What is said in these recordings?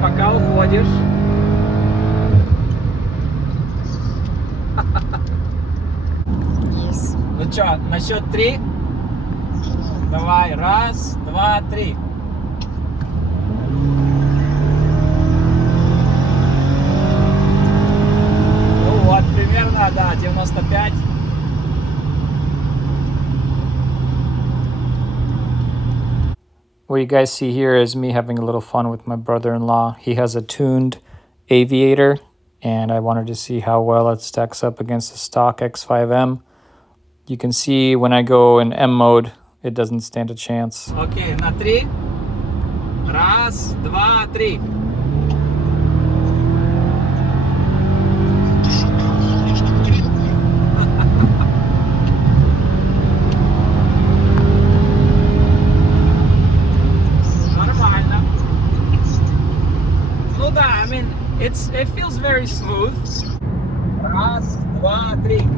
пока уходишь. Yes. Ну чё, на счет 3? Давай, 1, 2, 3. Ну вот, примерно, да, 95. What you guys see here is me having a little fun with my brother-in-law. He has a tuned Aviator, and I wanted to see how well it stacks up against the stock X5M. You can see when I go in M mode, it doesn't stand a chance. Okay, на 3. 1, 2, 3. Нормально. Ну да, I mean, it feels very smooth. 1, 2, 3.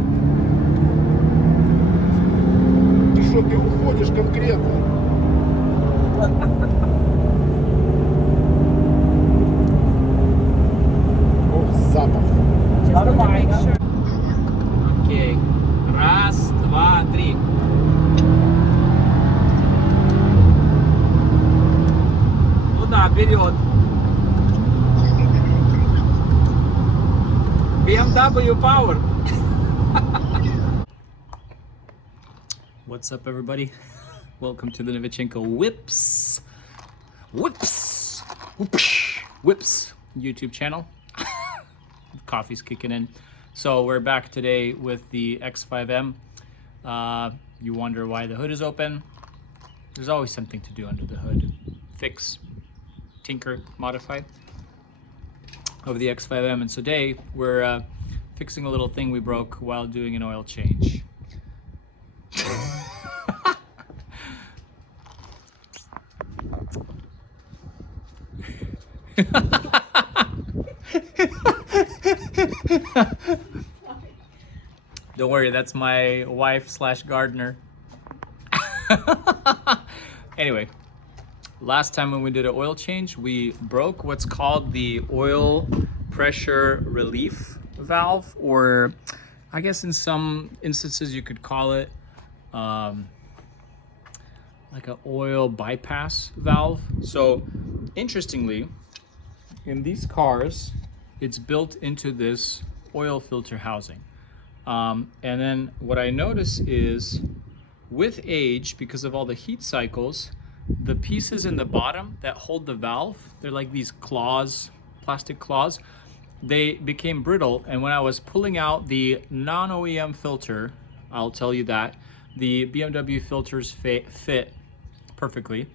Ты что, ты уходишь конкретно? Ох, запах. Нормально. Окей. 1, 2, 3. Ну да, вперед. BMW Power. What's up, everybody? Welcome to the Novichenko Whips YouTube channel. Coffee's kicking in. So we're back today with the X5M. You wonder why the hood is open. There's always something to do under the hood. Fix, tinker, modify of the X5M. And today we're fixing a little thing we broke while doing an oil change. Don't worry, that's my wife / gardener. Anyway, last time when we did an oil change, we broke what's called the oil pressure relief valve, or I guess in some instances you could call it like an oil bypass valve. So interestingly, in these cars, it's built into this oil filter housing. And then what I notice is with age, because of all the heat cycles, the pieces in the bottom that hold the valve, they're like these claws, plastic claws, they became brittle. And when I was pulling out the non-OEM filter, I'll tell you that, the BMW filters fit perfectly,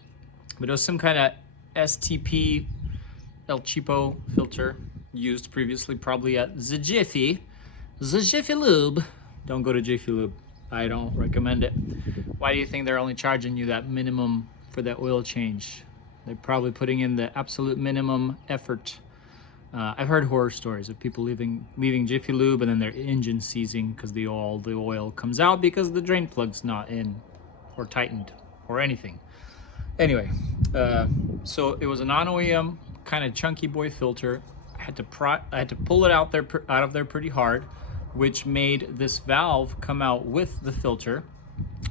but it was some kind of STP El Cheapo filter used previously, probably at the Jiffy Lube. Don't go to Jiffy Lube. I don't recommend it. Why do you think they're only charging you that minimum for that oil change? They're probably putting in the absolute minimum effort. I've heard horror stories of people leaving Jiffy Lube and then their engine seizing because the oil comes out because the drain plug's not in or tightened or anything. Anyway, so it was a non-OEM kind of chunky boy filter. I had to pull it out of there pretty hard, which made this valve come out with the filter.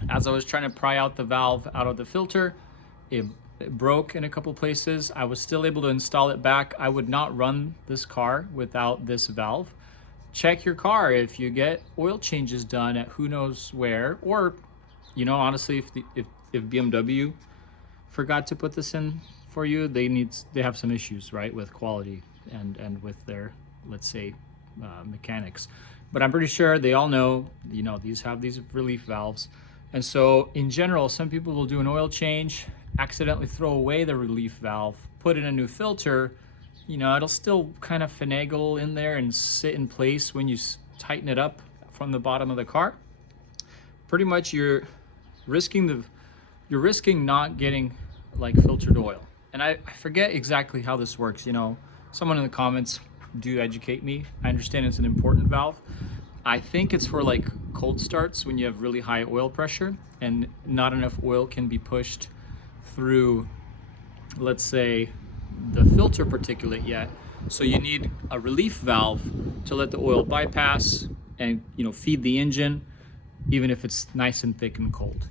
As I was trying to pry out the valve out of the filter, it broke in a couple places. I was still able to install it back. I would not run this car without this valve. Check your car if you get oil changes done at who knows where, or, you know, honestly, if BMW forgot to put this in for you, they have some issues, right, with quality and with their, let's say, mechanics. But I'm pretty sure they all know, you know, these have these relief valves. And so in general, some people will do an oil change, accidentally throw away the relief valve, put in a new filter. You know, it'll still kind of finagle in there and sit in place when you tighten it up from the bottom of the car. Pretty much you're risking not getting like filtered oil. And I forget exactly how this works. You know, someone in the comments do educate me. I understand it's an important valve. I think it's for like cold starts when you have really high oil pressure and not enough oil can be pushed through, let's say, the filter particulate yet. So you need a relief valve to let the oil bypass and, you know, feed the engine, even if it's nice and thick and cold.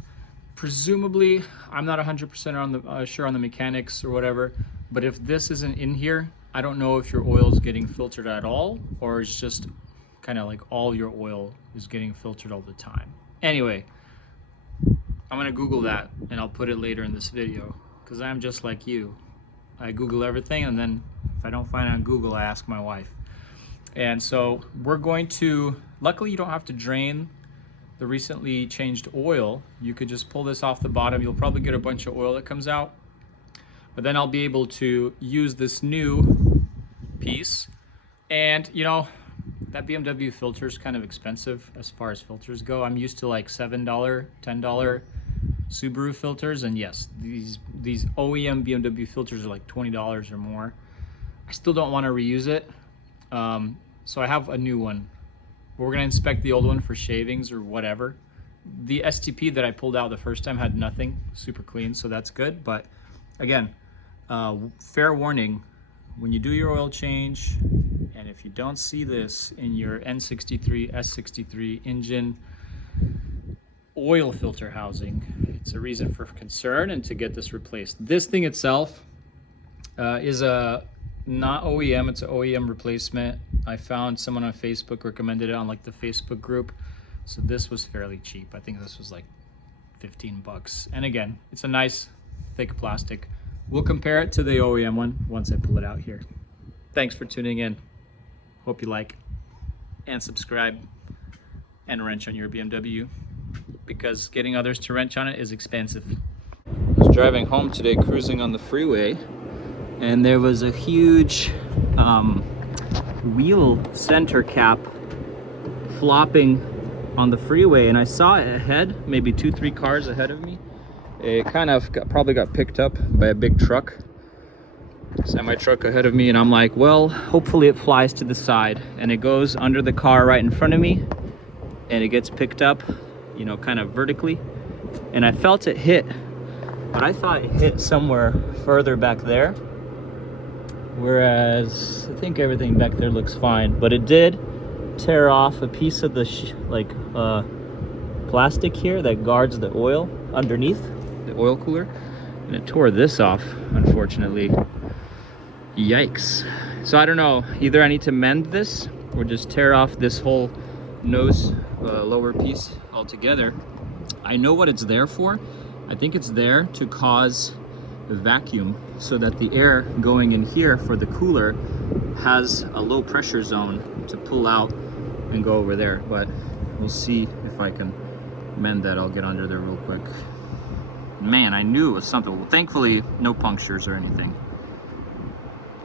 Presumably, I'm not 100% on the sure on the mechanics or whatever, but if this isn't in here, I don't know if your oil is getting filtered at all, or it's just kind of like all your oil is getting filtered all the time. Anyway, I'm gonna Google that and I'll put it later in this video, because I'm just like you. I Google everything, and then if I don't find it on Google, I ask my wife. And so we're going to, luckily you don't have to drain the recently changed oil. You could just pull this off the bottom. You'll probably get a bunch of oil that comes out, but then I'll be able to use this new piece. And you know, that BMW filter is kind of expensive as far as filters go. I'm used to like $7, $10 Subaru filters, and yes, these OEM BMW filters are like $20 or more. I still don't want to reuse it, so I have a new one. We're gonna inspect the old one for shavings or whatever. The STP that I pulled out the first time had nothing, super clean, so that's good. But again, fair warning, when you do your oil change, and if you don't see this in your N63, S63 engine oil filter housing, it's a reason for concern and to get this replaced. This thing itself is a not OEM, it's an OEM replacement. I found someone on Facebook recommended it on like the Facebook group. So this was fairly cheap. I think this was like 15 bucks. And again, it's a nice thick plastic. We'll compare it to the OEM one once I pull it out here. Thanks for tuning in. Hope you like and subscribe and wrench on your BMW, because getting others to wrench on it is expensive. I was driving home today, cruising on the freeway, and there was a huge wheel center cap flopping on the freeway, and I saw it ahead, maybe 2-3 cars ahead of me. It kind of probably got picked up by a big truck, semi-truck ahead of me, and I'm like, well, hopefully it flies to the side, and it goes under the car right in front of me, and it gets picked up, you know, kind of vertically, and I felt it hit, but I thought it hit somewhere further back there, whereas I think everything back there looks fine, but it did tear off a piece of the plastic here that guards the oil underneath the oil cooler, and it tore this off, unfortunately. Yikes. So I don't know, either I need to mend this or just tear off this whole nose lower piece altogether. I know what it's there for. I think it's there to cause a vacuum so that the air going in here for the cooler has a low pressure zone to pull out and go over there, but we'll see if I can mend that. I'll get under there real quick. Man, I knew it was something. Well, thankfully no punctures or anything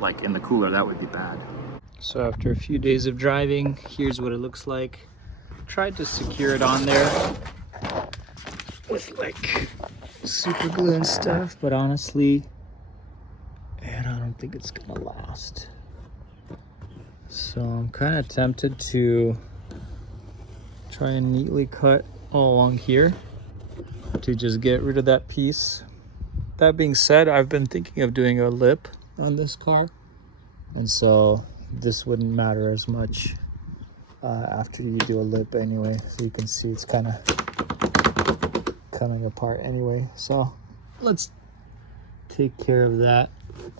like in the cooler. That would be bad. So after a few days of driving, here's what it looks like. Tried to secure it on there with like super glue and stuff, but honestly, and I don't think it's gonna last. So I'm kind of tempted to try and neatly cut all along here to just get rid of that piece. That being said, I've been thinking of doing a lip on this car, and so this wouldn't matter as much after you do a lip anyway. So you can see it's kind of coming apart anyway. So let's take care of that.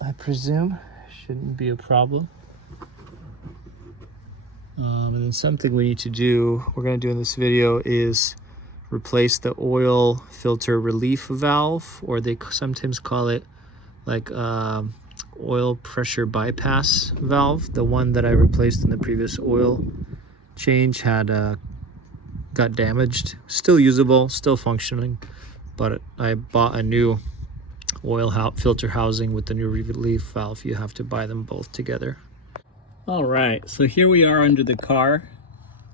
I presume shouldn't be a problem. And then something we need to do, we're going to do in this video, is replace the oil filter relief valve, or they sometimes call it like oil pressure bypass valve. The one that I replaced in the previous oil change had got damaged. Still usable, still functioning, but I bought a new oil filter housing with the new relief valve. You have to buy them both together. All right, so here we are under the car.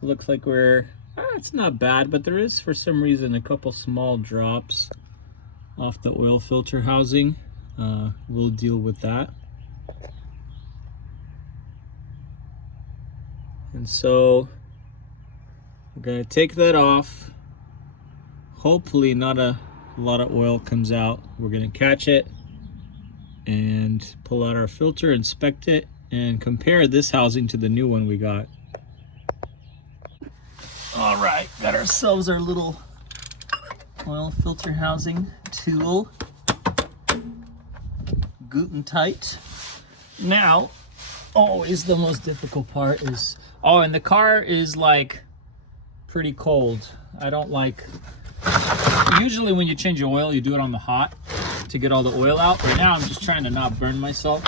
Looks like we're, it's not bad, but there is for some reason a couple small drops off the oil filter housing. We'll deal with that. And so we're gonna take that off. Hopefully not a lot of oil comes out. We're gonna catch it and pull out our filter, inspect it, and compare this housing to the new one we got. All right, got ourselves our little oil filter housing tool. Guten tight. Now, always the most difficult part is, oh, and the car is like pretty cold. I don't like, usually when you change your oil, you do it on the hot to get all the oil out. Right now, I'm just trying to not burn myself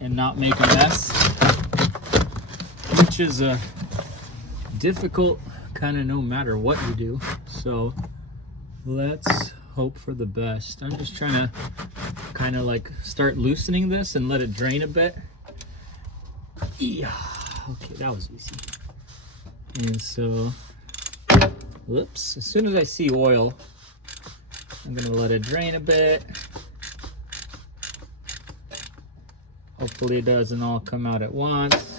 and not make a mess, which is a difficult kind of no matter what you do. So let's hope for the best. I'm just trying to kind of like start loosening this and let it drain a bit. Yeah, okay, that was easy. And so, whoops, as soon as I see oil, I'm gonna let it drain a bit. Hopefully it doesn't all come out at once.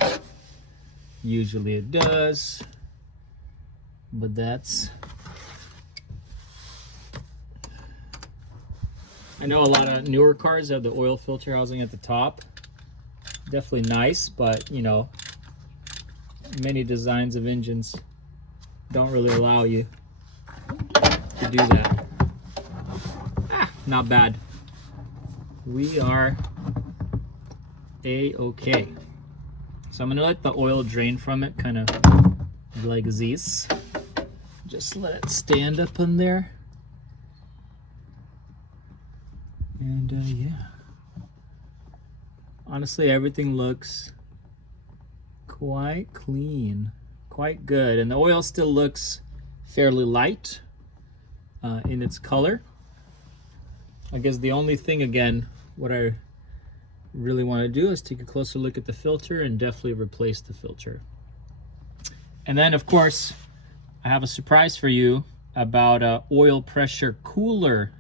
Usually it does, but that's, I know a lot of newer cars have the oil filter housing at the top. Definitely nice, but you know, many designs of engines don't really allow you to do that. Not bad. We are a-okay. So I'm gonna let the oil drain from it, kind of like this. Just let it stand up in there. And yeah. Honestly, everything looks quite clean, quite good. And the oil still looks fairly light in its color. I guess the only thing, again, what I really want to do is take a closer look at the filter and definitely replace the filter. And then, of course, I have a surprise for you about a oil pressure cooler,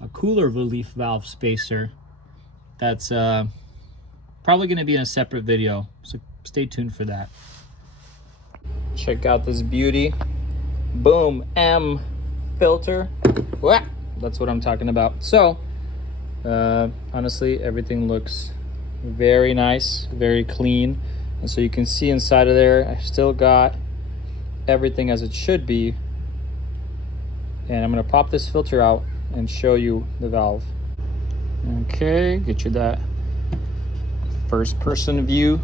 a cooler relief valve spacer that's probably going to be in a separate video, so stay tuned for that. Check out this beauty. Boom, M filter. Wah! That's what I'm talking about. So, honestly, everything looks very nice, very clean. And so you can see inside of there, I still got everything as it should be. And I'm gonna pop this filter out and show you the valve. Okay, get you that first person view.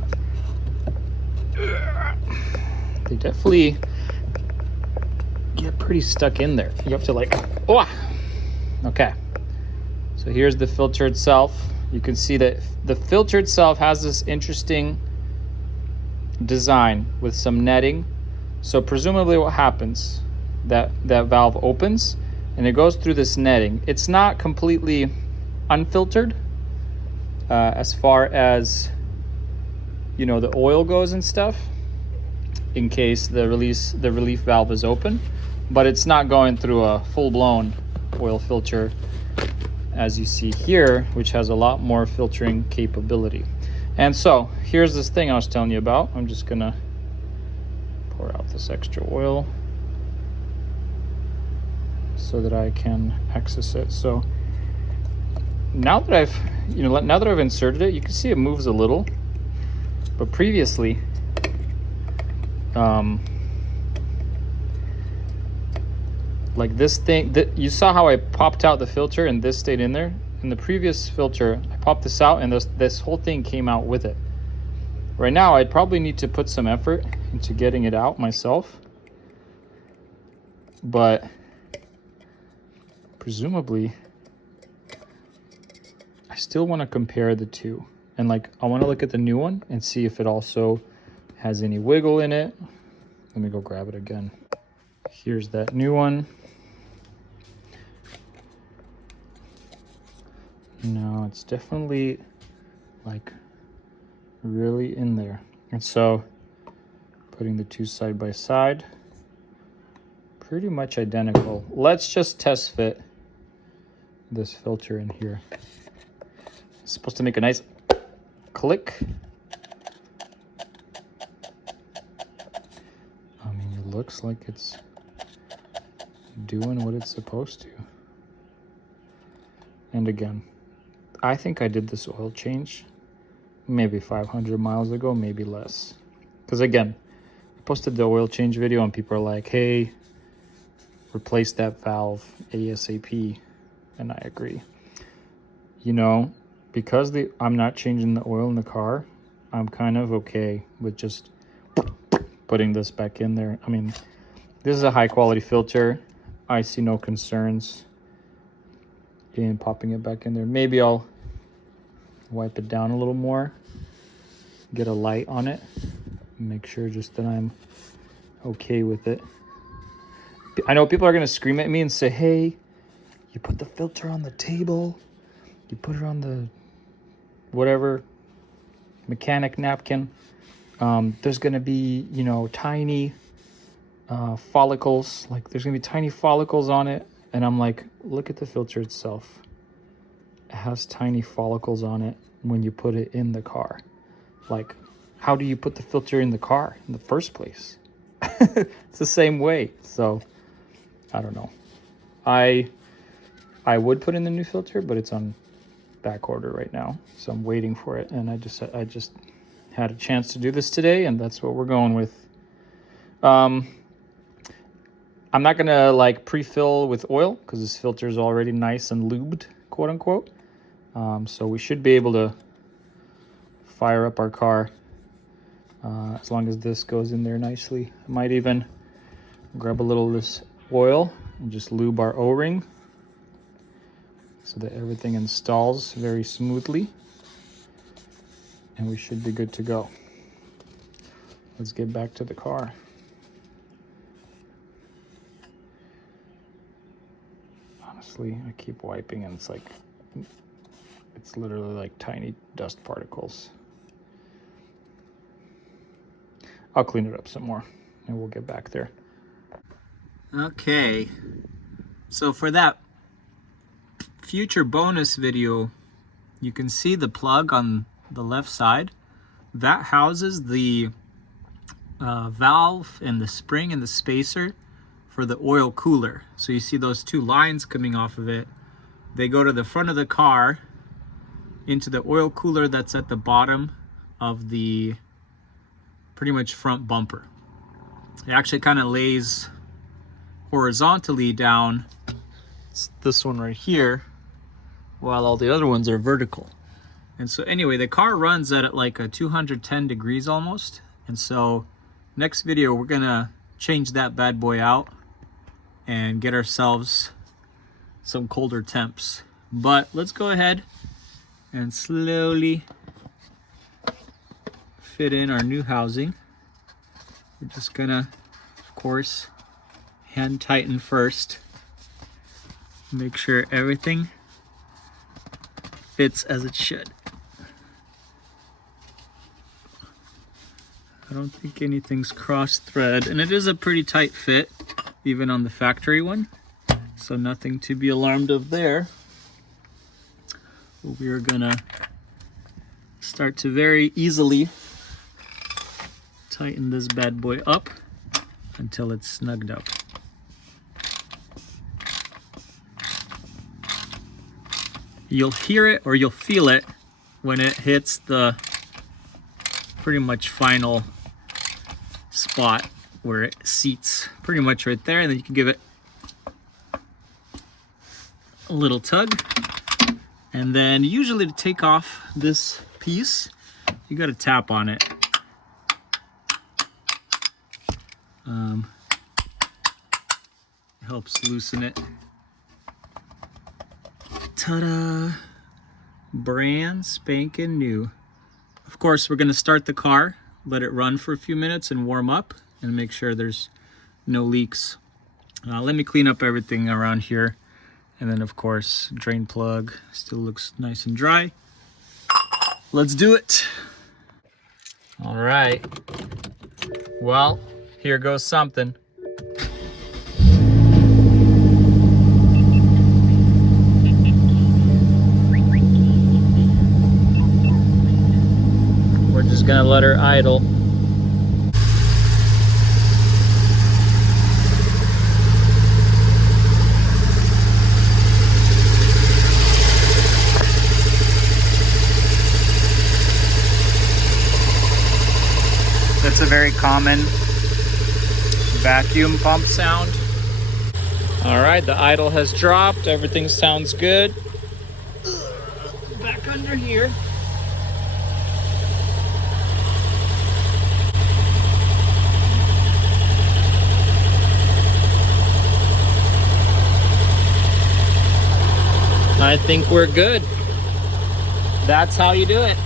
They definitely get pretty stuck in there. You have to like, oh! Okay, so here's the filter itself. You can see that the filter itself has this interesting design with some netting. So presumably what happens, that valve opens and it goes through this netting. It's not completely unfiltered as far as, you know, the oil goes and stuff, in case the relief valve is open, but it's not going through a full-blown oil filter as you see here, which has a lot more filtering capability. And so here's this thing I was telling you about. I'm just gonna pour out this extra oil so that I can access it. So now that I've inserted it, you can see it moves a little, but previously like this thing, you saw how I popped out the filter and this stayed in there. In the previous filter, I popped this out and this whole thing came out with it. Right now, I'd probably need to put some effort into getting it out myself, but presumably, I still want to compare the two. And like, I want to look at the new one and see if it also has any wiggle in it. Let me go grab it again. Here's that new one. No, it's definitely like really in there. And so putting the two side by side, pretty much identical. Let's just test fit this filter in here. It's supposed to make a nice click. I mean, it looks like it's doing what it's supposed to. And again, the I think I did this oil change maybe 500 miles ago, maybe less. Because again, I posted the oil change video and people are like, hey, replace that valve ASAP. And I agree. You know, because I'm not changing the oil in the car, I'm kind of okay with just putting this back in there. I mean, this is a high quality filter. I see no concerns in popping it back in there. Maybe I'll wipe it down a little more, get a light on it, make sure just that I'm okay with it. I know people are gonna scream at me and say, hey, you put the filter on the table, you put it on the whatever mechanic napkin. There's gonna be, you know, tiny follicles, like there's gonna be tiny follicles on it. And I'm like, look at the filter itself. It has tiny follicles on it when you put it in the car. Like, how do you put the filter in the car in the first place? It's the same way. So I don't know. I would put in the new filter, but it's on back order right now, so I'm waiting for it. And I just had a chance to do this today, and that's what we're going with. I'm not gonna like pre-fill with oil because this filter is already nice and lubed, quote unquote. So we should be able to fire up our car as long as this goes in there nicely. I might even grab a little of this oil and just lube our O-ring so that everything installs very smoothly, and we should be good to go. Let's get back to the car. Honestly, I keep wiping and it's literally like tiny dust particles. I'll clean it up some more and we'll get back there. Okay, so for that future bonus video, you can see the plug on the left side. That houses the valve and the spring and the spacer for the oil cooler. So you see those two lines coming off of it. They go to the front of the car into the oil cooler that's at the bottom of the pretty much front bumper. It actually kind of lays horizontally down. It's this one right here, while all the other ones are vertical. And so anyway, the car runs at like a 210 degrees almost. And so next video, we're gonna change that bad boy out and get ourselves some colder temps. But let's go ahead and slowly fit in our new housing. We're just gonna, of course, hand tighten first. Make sure everything fits as it should. I don't think anything's cross thread, and it is a pretty tight fit, even on the factory one. So nothing to be alarmed of there. We are gonna start to very easily tighten this bad boy up until it's snugged up. You'll hear it or you'll feel it when it hits the pretty much final spot where it seats pretty much right there, and then you can give it a little tug. And then usually to take off this piece, you got to tap on it. Helps loosen it. Ta-da! Brand spanking new. Of course, we're going to start the car, let it run for a few minutes and warm up and make sure there's no leaks. Let me clean up everything around here. And then, of course, drain plug still looks nice and dry. Let's do it. All right. Well, here goes something. We're just gonna let her idle. a very common vacuum pump sound. All right, the idle has dropped. Everything sounds good. Back under here. I think we're good. That's how you do it.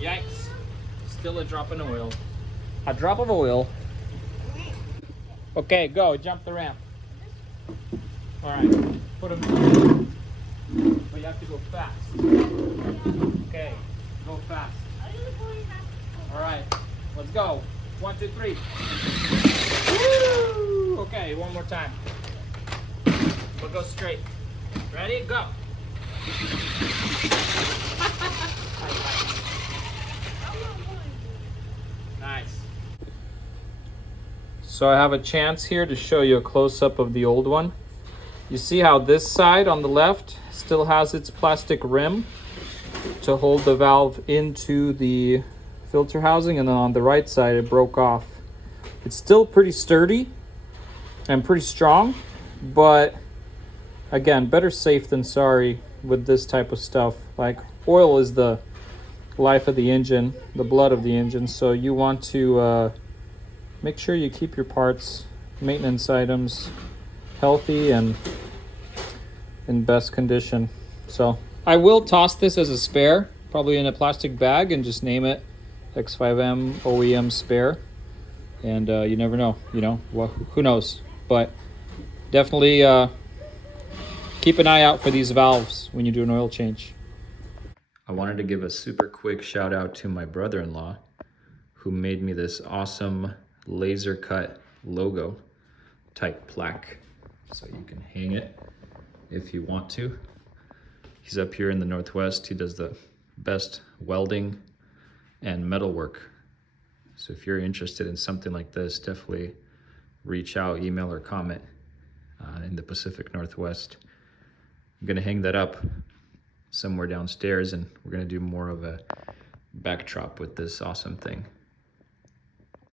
Yikes. Still a drop in oil. A drop of oil. Okay, go. Jump the ramp. All right. Put them in. But you have to go fast. Okay. Go fast. All right. Let's go. 1, 2, 3. Woo! Okay, one more time. But go straight. Ready? Go. Nice. So I have a chance here to show you a close-up of the old one. You see how this side on the left still has its plastic rim to hold the valve into the filter housing, and then on the right side it broke off. It's still pretty sturdy and pretty strong, but again, better safe than sorry with this type of stuff. Like, oil is the life of the engine, the blood of the engine, so you want to make sure you keep your parts, maintenance items, healthy and in best condition. So I will toss this as a spare, probably in a plastic bag, and just name it X5M OEM spare. And you never know, you know, well, who knows? But definitely keep an eye out for these valves when you do an oil change. I wanted to give a super quick shout out to my brother-in-law who made me this awesome laser cut logo type plaque. So you can hang it if you want to. He's up here in the Northwest. He does the best welding and metal work. So if you're interested in something like this, definitely reach out, email or comment in the Pacific Northwest. I'm gonna hang that up somewhere downstairs, and we're gonna do more of a backdrop with this awesome thing.